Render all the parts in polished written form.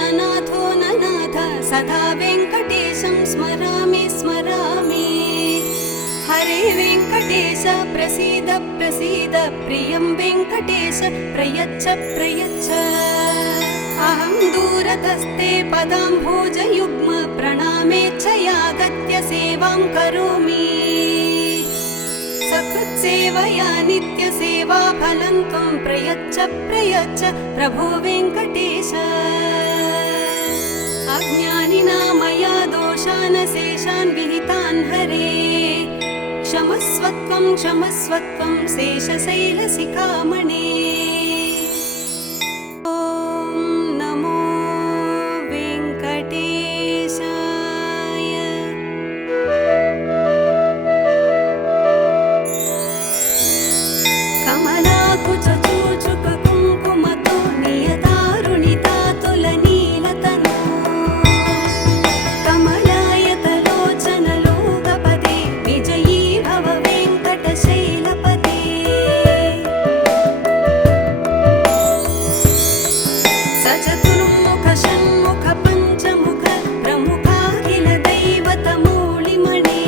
ननाथो ननाथ सदा वेङ्कटेशं स्मरामि स्मरामि। हरे वेङ्कटेश प्रसीद प्रसीद प्रियं वेङ्कटेश प्रयच्छ प्रयच्छ। अहं दूरतस्ते पदाम्भोजयुग्म प्रणामेच्छयागत्य सेवां करोमि। सकृत्सेवया नित्यसेवा फलं त्वं प्रयच्छ प्रयच्छ प्रभो वेङ्कटेश। अज्ञानिना मया दोषान् शेषान् विहितान् हरे क्षमस्वत्वं क्षमस्वत्वं शेषशैलशिखामणे। ॐ नमो वेङ्कटेशाय। कमलाकुचूचुक कुङ्कुमतो नियतारुणितातुलनीलतनु कमलायतलोचनलोकपदे विजयी भव वेङ्कटशैलपते। सचतुर्मुख षण्मुख पञ्चमुख प्रमुखाखिल दैवतमूलिमणे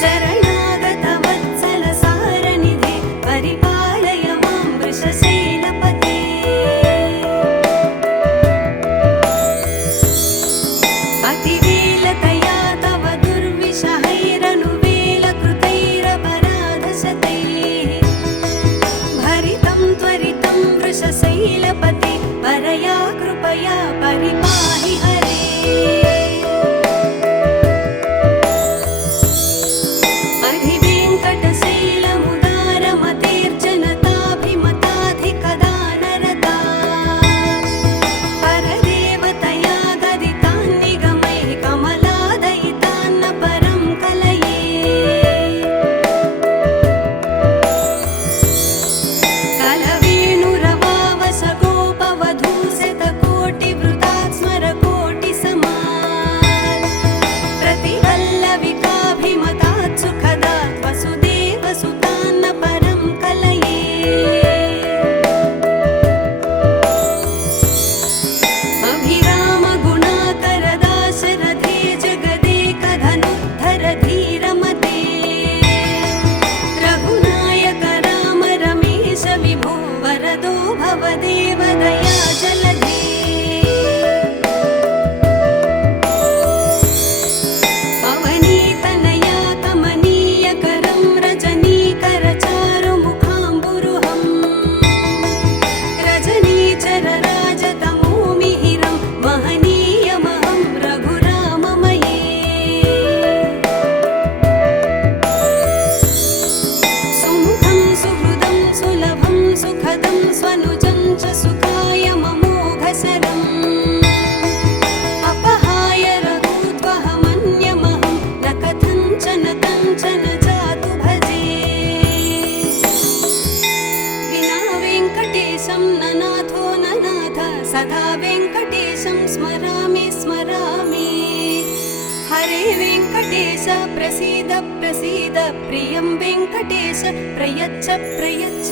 शरणागत वत्सल सारनिधे परिपालय मां वृषशैलपते। अतिवेलतया तव दुर्विषहैरनुवेलकृतैरपराधशतैः भरितं त्वरितं वृषशैलपते परया कृपया परिपाहि हरे। अधिवेङ्कटशैलमुदारमतेर्जनताभिमताधिकदानरता परदेवतया गदितान्निगमैः कमलादयितान्न परं कलये। कलवेणुरवावसगोपवधूशतकोटिवृतात् स्मरकोटिसमात् प्रतिवल्लविकाभिमतात् सुखदात् वसुदेवसुतान्न परं कलये। अभिरामगुणाकरदाशरथे जगदेकधनुद्धर धीरमते रघुनायक राम रमेश विभो वरदो भवदेव दया जलधे। अवनीतनया कमनीयकरं रजनीकरचारुमुखाम्बुरुहं रजनीचरराजतमोमिहिरं महनीयमहं रघुराममये। सुमुखं सुहृदं सुलभं सुखदं स्वनुजं च सुखाय ममोघसरम् अपहाय रघुत्वहमन्यमहं न कथञ्चन कञ्चन जातु भजे। विना वेङ्कटेशं ननाथो ननाथ सदा वेङ्कटेशं स्मरामि स्मरामि। हरे वेङ्कटेश प्रसीद प्रसीद प्रियं वेङ्कटेश प्रयच्छ प्रयच्छ।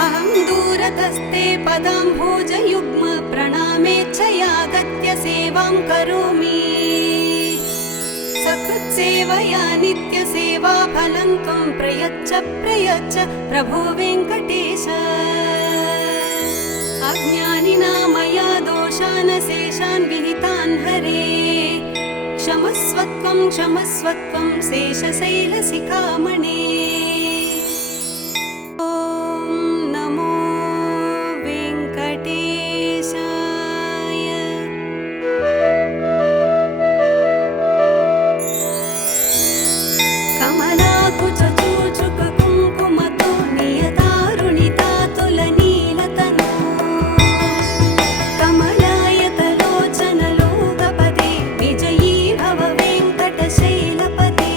अहं दूरतस्ते पदाम्भोजयुग्म प्रणामेच्छयागत्य सेवां करोमि। सकृत्सेवया नित्यसेवा फलं त्वं प्रयच्छ प्रयच्छ प्रभो वेङ्कटेश। अज्ञानिना मया दोषान् शेषान् विहितान् हरे क्षमस्वत्वं क्षमस्वत्वं शेषशैलशिखामणे। ॐ नमो वेङ्कटेशाय। कमलाकुचूचुक कुङ्कुमतो नियतारुणितातुलनीलतनु कमलायतलोचनलोकपदे विजयी भव वेङ्कटशैलपते।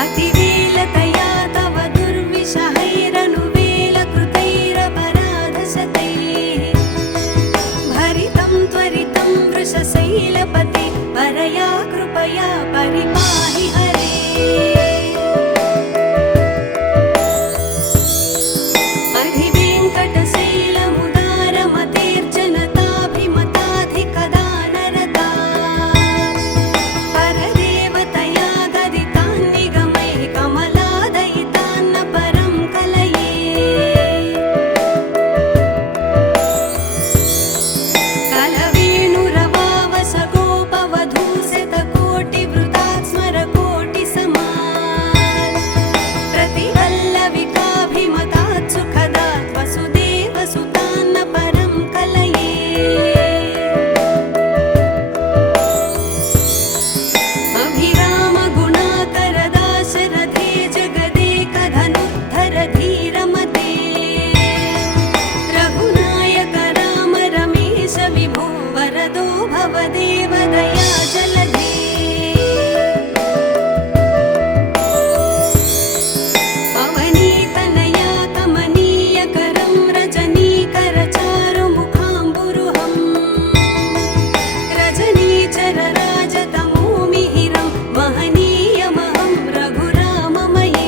अतिवेलतया तव दुर्विषहैरनुवेलकृतैरपराधशतैः भरितं त्वरितं वृषशैलपते परया कृपया परिपाहि हरे अधिवेङ्कटशैलमुदारमतेर्जनताभिमताधिकदानरता परदेवतया गदितान्निगमैः कमलादयितान्न परं कलये कलवेणुरवावसगोपवधूशतकोटिवृतात् स्मरकोटिसमान् प्रतिवल्लविकाभिमतात् सुखदात् वसुदेवसुतान्न परं कलये अभिरामगुणाकरदाशरथे जगदेकधनुद्धर धीरमते रघुनायक राम रमेश विभो वरदो भवदेव दया जलधे अवनीतनया कमनीयकरं रजनीकरचारुमुखाम्बुरुहं रजनीचरराजतमोमिहिरं महनीयमहं रघुराममये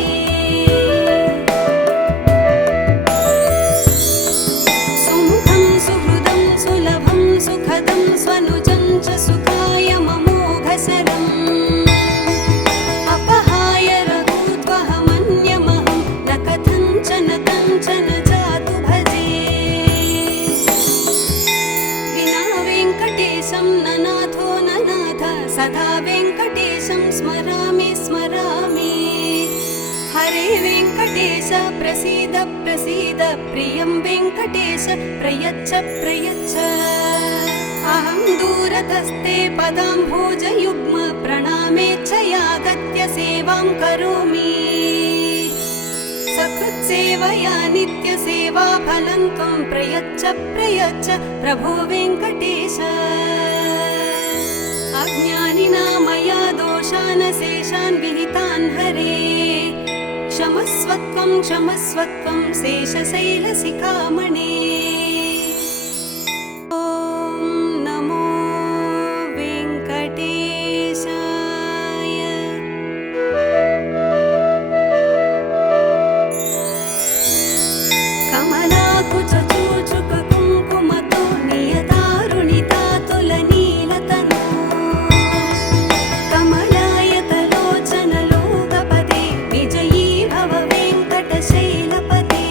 सुमुखं सुहृदं सुलभं सुखदं स्वनुजं च सुखाय ममोघसरम् अपहाय रघूद्वहमन्यमहं न कथञ्चन कञ्चन जातु भजे विना वेङ्कटेशं ननाथो ननाथ सदा वेङ्कटेशं स्मरामि स्मरामि हरे वेङ्कटेश प्रसीद प्रसीद प्रियं वेङ्कटेश प्रयच्छ प्रयच्छ अहं दूरतस्ते पदाम्भोजयुग्म प्रणामेच्छयागत्य सेवां करोमि सकृत्सेवया नित्यसेवाफलं त्वं प्रयच्छ प्रयच्छ प्रभो वेङ्कटेश अज्ञानिना मया दोषान् शेषान् विहितान् हरे क्षमस्वत्वं क्षमस्वत्वं शेषशैलशिखामणे ॐ नमो वेङ्कटेशाय कमलाकुचूचुककुङ्कुमतो नियतारुणितातुलनीलतनो कमलायतलोचनलोकपदे विजयी भव वेङ्कटशैलपते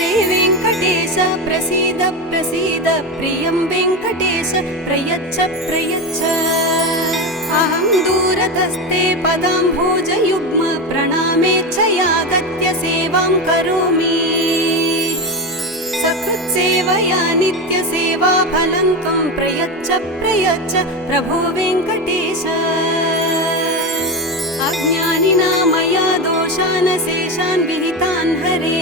हरे वेङ्कटेश प्रसीद प्रसीद प्रियं वेङ्कटेश प्रयच्छ प्रयच्छ अहं दूरतस्ते पदाम्भोजयुग्म प्रणामेच्छयागत्य सेवां करोमि सकृत्सेवया नित्यसेवा फलं त्वं प्रयच्छ प्रयच्छ प्रभो वेङ्कटेश अज्ञानिना मया दोषान् शेषान् विहितान् हरे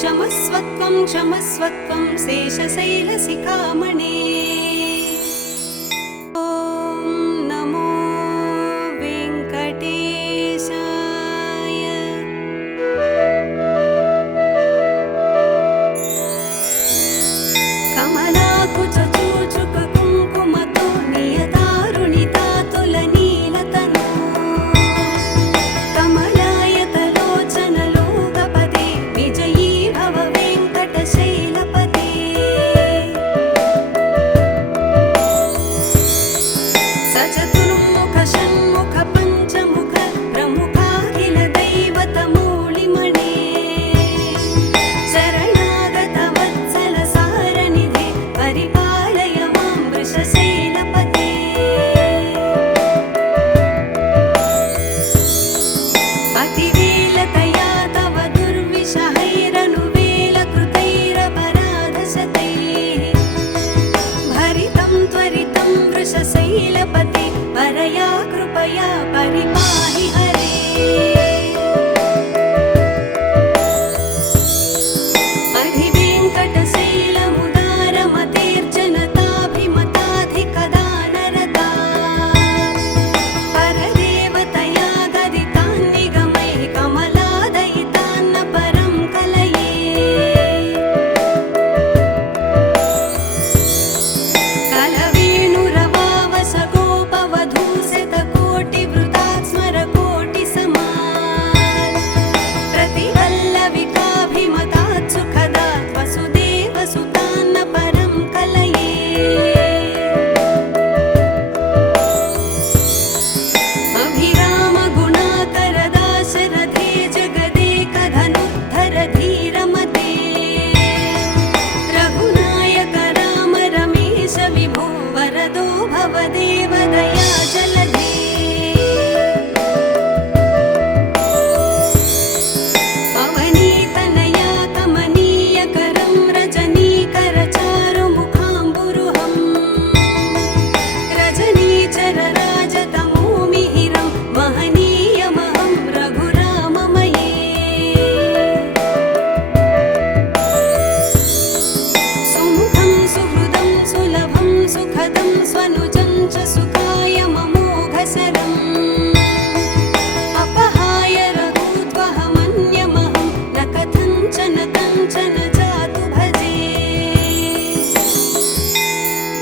क्षमस्वत्वं क्षमस्वत्वं शेषशैलशिखामणे ॐ नमो वेङ्कटेशाय कमलाकुचूचुक कुङ्कुमतो नियतारुणितातुलनीलतनु कमलायतलोचनलोकपदे विजयी भव वेङ्कटशैलपते सचतुर्मुख षण्मुख पञ्चमुख प्रमुखाखिल दैवतमूलिमणे शरणागत वत्सल सारनिधे परिपालय मां वृषशैलपते अतिवेलतया तव दुर्विषहैरनुवेलकृतैरपराधशतैः भरितं त्वरितं वृषशैलपते परया कृपया परिपाहि हरे अधिवेङ्कटशैलमुदारमतेर्जनताभिमताधिकदानरता परदेवतया गदितान्निगमैः कमलादयितान्न परं कलये कलवेणुरवावसगोपवधूशतकोटिवृतात् स्मरकोटिसमात् प्रतिवल्लविकाभिमतात् सुखदात् वसुदेवसुतान्न परं कलये अभिरामगुणाकरदाशरथे जगदेकधनुद्धर धीरमते रघुनायक राम रमेश विभो वरदो भवदेव दया जलधे अवनीतनया कमनीयकरं रजनीकरचारुमुखाम्बुरुहं रजनीचरराजतमोमिहिरं महनीयमहं रघुराममये सुमुखं सुहृदं सुलभं सुखदं स्वनुजं च सुखाय ममोघशरम् अपहाय रघूत्वहमन्यमहं न कथञ्चन कञ्चन जातु भजे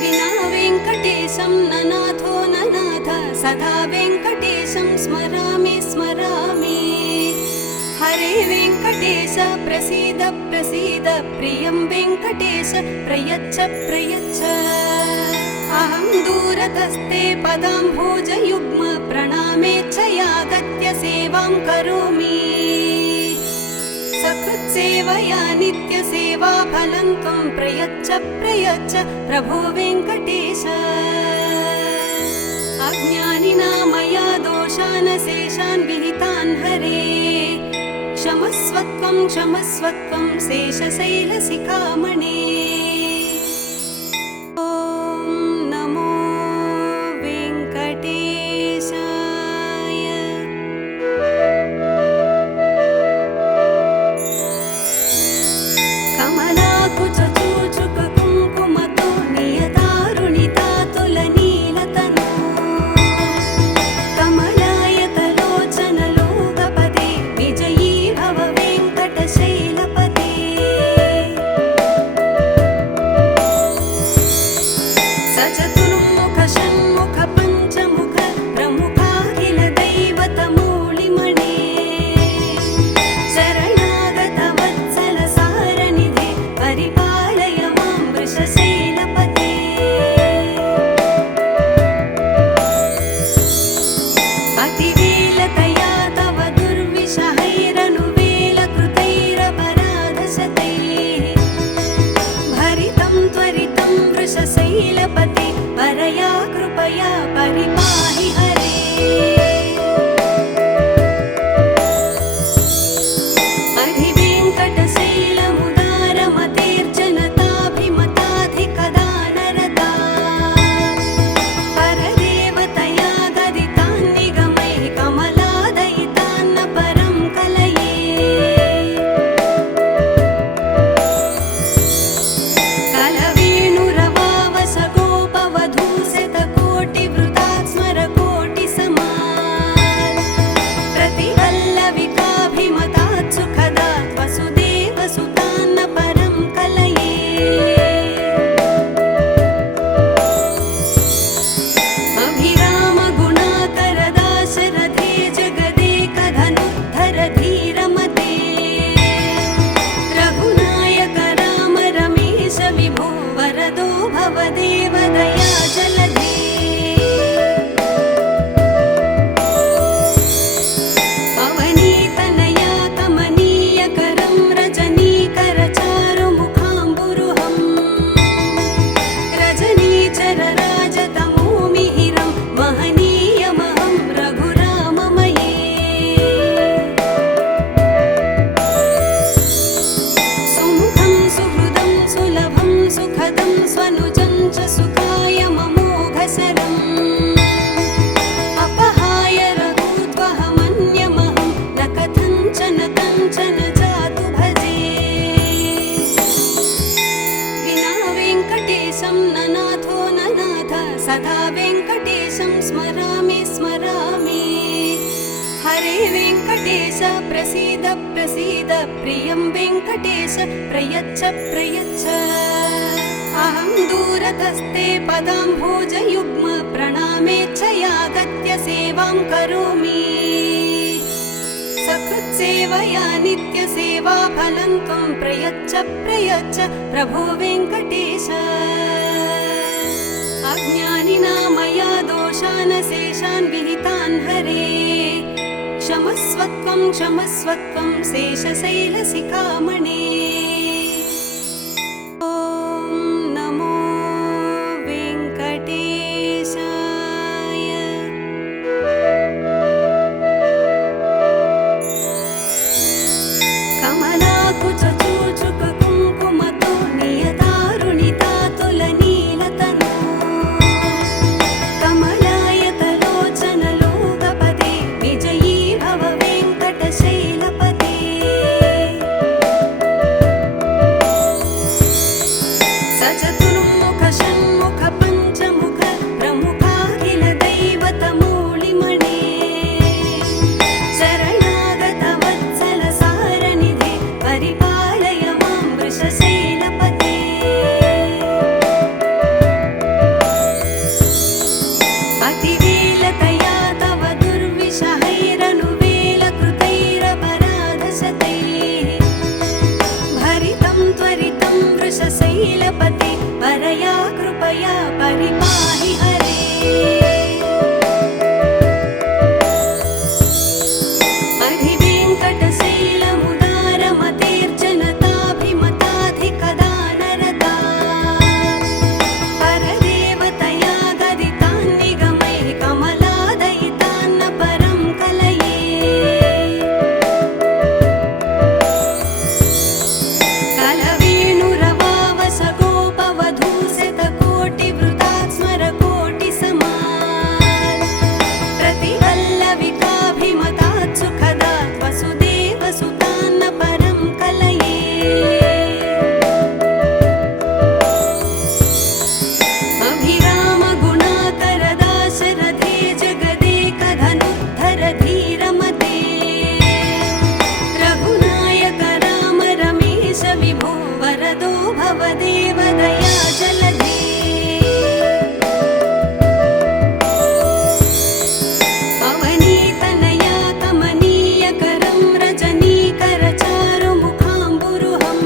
विना वेङ्कटेशं न नाथो न नाथ सदा वेङ्कटेशं स्मरामि स्मरामि हरे वेङ्कटेश प्रसीद प्रसीद प्रियं वेङ्कटेश प्रयच्छ प्रयच्छ अहं दूरतस्ते पदाम्भोजयुग्म प्रणामेच्छयागत्य सेवां करोमि सकृत्सेवया नित्यसेवा फलं त्वं प्रयच्छ प्रयच्छ प्रभो वेङ्कटेश अज्ञानिना मया दोषान् शेषान् विहितान् हरे क्षमस्वत्वं क्षमस्वत्वं शेषशैलशिखामणे ॐ नमो वेङ्कटेशाय कमलाकुचूचुक कुङ्कुमतो नियतारुणितातुलनीलतनु कमलायतलोचनलोकपदे विजयी भव वेङ्कटशैलपते सदा वेङ्कटेशं स्मरामि स्मरामि। हरे वेङ्कटेश प्रसीद प्रसीद प्रियं वेङ्कटेश प्रयच्छ प्रयच्छ। अहं दूरतस्ते पदाम्भोजयुग्म प्रणामेच्छयागत्य सेवां करोमि। सकृत्सेवया नित्यसेवा फलं त्वं प्रयच्छ प्रयच्छ प्रभो वेङ्कटेश। अज्ञानिना मया दोषान् शेषान् विहितान् हरे। क्षमस्वत्वं क्षमस्वत्वं शेषशैलशिखामणे। ॐ नमो वेङ्कटेशाय। कमलाकुचूचुक कुङ्कुमतो नियतारुणितातुलनीलतनु। कमलायतलोचनलोकपदे विजयी भव वेङ्कटशैलपते। सचतुर्मुख षण्मुख पञ्चमुख प्रमुखाखिल दैवतमूलिमणे। शरणागत वत्सल सारनिधे परिपालय मां वृषशैलपते। अतिवेलतया तव दुर्विषहैरनुवेलकृतैरपराधशतैः। भरितं त्वरितं वृषशैलपते परया कृपया परिपाहि हरे। अधिवेङ्कटशैलमुदारमतेर्जनताभिमताधिकदानरता। परदेवतया गदितान्निगमैः कमलादयितान्न परं कलये। कलवेणुरवावसगोपवधूशतकोटिवृतात् स्मरकोटिसमात्। प्रतिवल्लविकाभिमतात् सुखदात् वसुदेवसुतान्न परं कलये। अभिरामगुणाकरदाशरथे जगदेकधनुद्धर धीरमते। रघुनायक राम रमेश विभो वरदो भवदेव दयाजलधे। अवनीतनया कमनीयकरं रजनीकरचारुमुखाम्बुरुहं।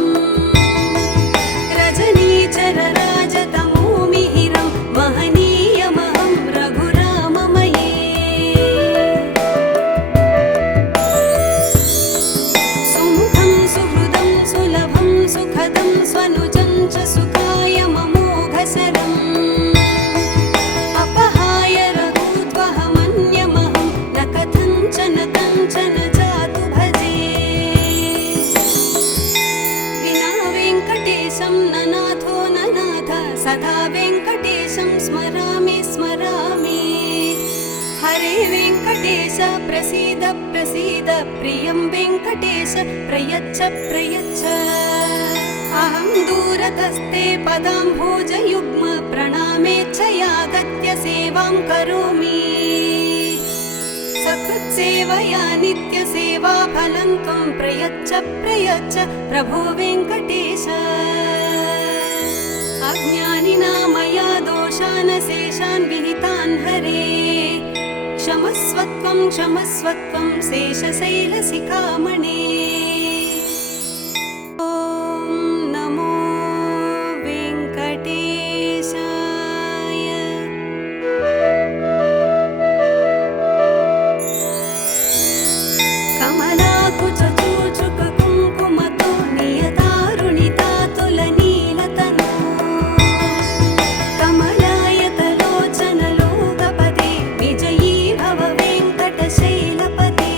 रजनीचरराजतमोमिहिरं महनीयमहं रघुराममये। सुमुखं सुहृदं सुलभं सुखदं स्वनुजं च सुखाय ममोघशरम्। अपहाय रघुत्वहमन्यमहं न कथञ्चन कञ्चन जातु भजे। विना वेङ्कटेशं न नाथो न नाथ सदा वेङ्कटेशं स्मरामि स्मरामि। हरे वेङ्कटेश प्रसीद प्रसीद प्रियं वेङ्कटेश प्रयच्छ प्रयच्छ। अहं दूरतस्ते पदाम्भोजयुग्म प्रणामेच्छयागत्य सेवां करोमि। सकृत्सेवया नित्यसेवा फलं त्वं प्रयच्छ प्रयच्छ प्रभो वेङ्कटेश। अज्ञानिना मया दोषान् शेषान् विहितान् हरे। क्षमस्वत्वं क्षमस्वत्वं शेषशैलशिखामणे। ॐ नमो वेङ्कटेशाय। कमलाकुचूचुक कुङ्कुमतो नियतारुणितातुलनीलतनु। कमलायतलोचनलोकपदे विजयी भव वेङ्कटशैलपते।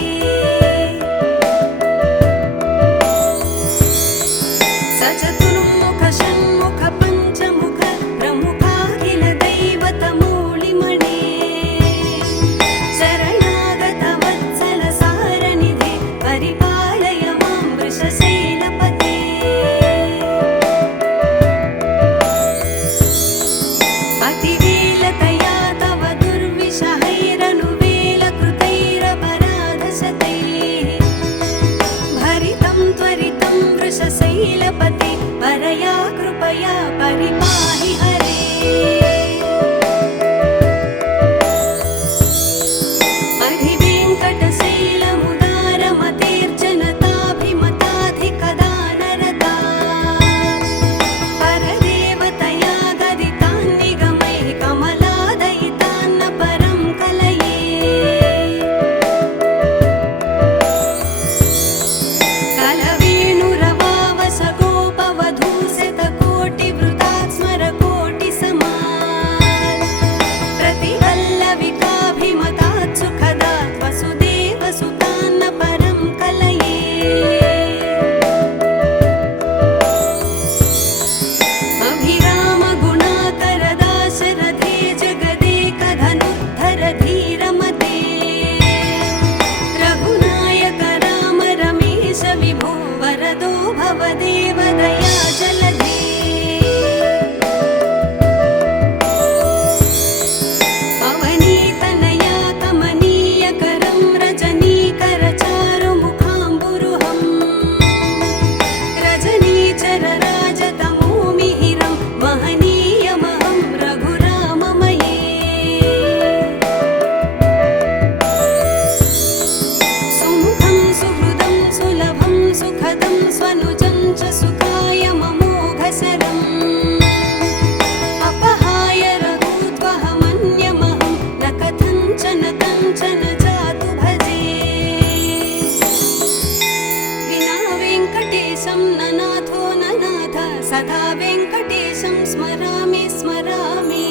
सदा वेङ्कटेशं स्मरामि स्मरामि।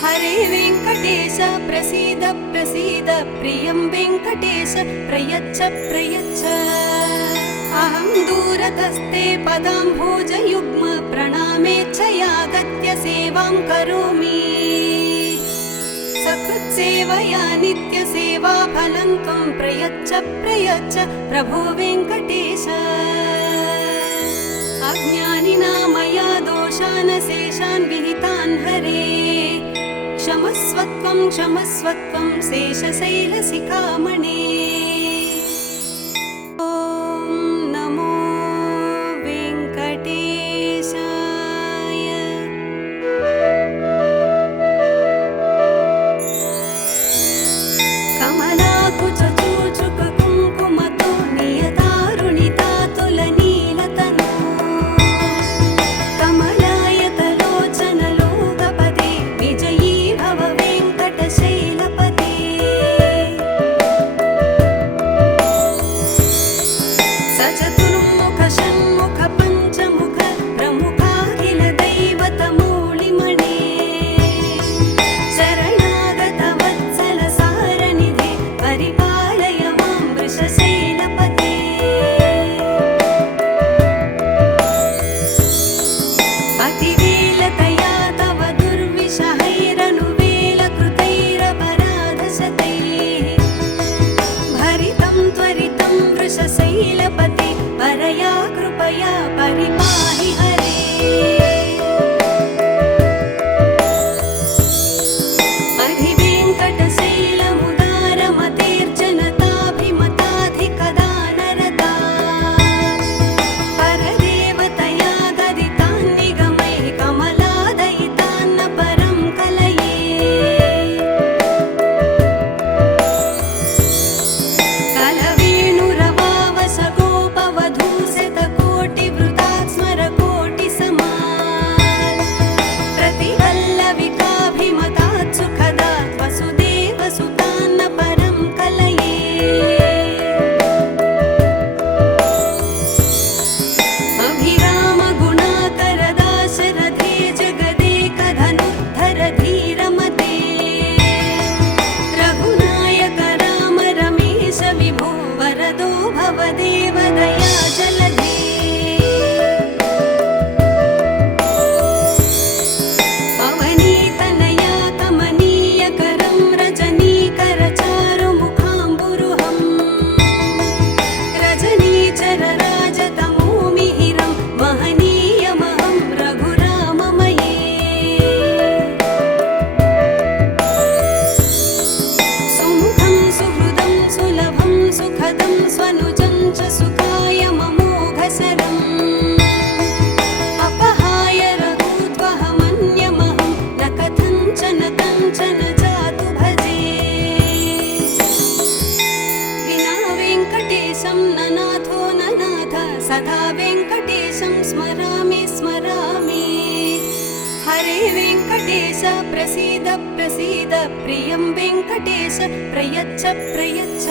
हरे वेङ्कटेश प्रसीद प्रसीद, प्रियं वेङ्कटेश प्रयच्छ प्रयच्छ। अहं दूरतस्ते पदाम्भोजयुग्म, प्रणामेच्छयागत्य सेवां करोमि। सकृत्सेवया नित्यसेवाफलं त्वं प्रयच्छ प्रयच्छ प्रभो वेङ्कटेश। अज्ञानिना मया दोषान् शेषान् विहितान् हरे, क्षमस्वत्वं क्षमस्वत्वं शेषशैलशिखामणे। ॐ नमो वेङ्कटेशाय। कमलाकुचूचुककुङ्कुमतो नियतारुणितातुलनीलतनो, कमलायतलोचनलोकपदे विजयी भव वेङ्कटशैलपते। सचतुर्मुख षण्मुख पञ्चमुख प्रमुखाखिल दैवतमूलिमणे, शरणागत वत्सल सारनिधे परिपालय मां वृषशैलपते। अतिवेलतया तव दुर्विषहैरनुवेलकृतैरपराधशतैः, भरितं त्वरितं वृषशैलपते परया कृपया परिपाहि हरे। अधिवेङ्कटशैलमुदारमतेर्जनताभिमताधिकदानरता, परदेवतया गदितान् निगमैः कमलादयितान्न परं कलये। कलवेणुरवावस गोपवधूशतकोटिवृतात् स्मरकोटिसमान्, प्रतिवल्लविकाभिमतात् सुखदात् वसुदेवसुतान्न परं कलये। अभिरामगुणाकरदाशरथे जगदेकधनुद्धर धीरमते, रघुनायक राम रमेश विभो वरदो भवदेव दया जलधे। अवनीतनया कमनीयकरं रजनीकरचारुमुखाम्बुरुहं, रजनीचरराजतमोमिहिरं महनीयमहं रघुराममये। सुमुखं सुहृदं सुलभं सुखदं स्वनुजं च सुखाय ममोघसरम्, अपहाय रघुत्वहमन्यमहं न कथञ्चन कञ्चन जातु भजे। विना वेङ्कटेशं न नाथो न नाथ, सदा वेङ्कटेशं स्मरामि स्मरामि। हरे वेङ्कटेश प्रसीद प्रसीद, प्रियं वेङ्कटेश प्रयच्छ प्रयच्छ।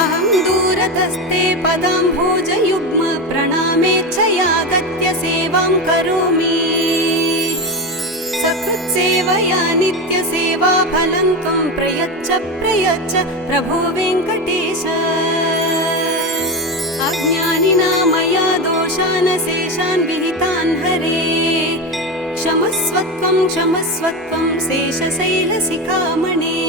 अहं दूरतस्ते पदाम्भोजयुग्म, प्रणामेच्छयागत्य सेवां करोमि। सकृत्सेवया नित्यसेवाफलं त्वं प्रयच्छ प्रयच्छ प्रभो वेङ्कटेश। अज्ञानिना मया दोषान् शेषान् विहितान् हरे, क्षमस्वत्वं क्षमस्वत्वं शेषशैलशिखामणे।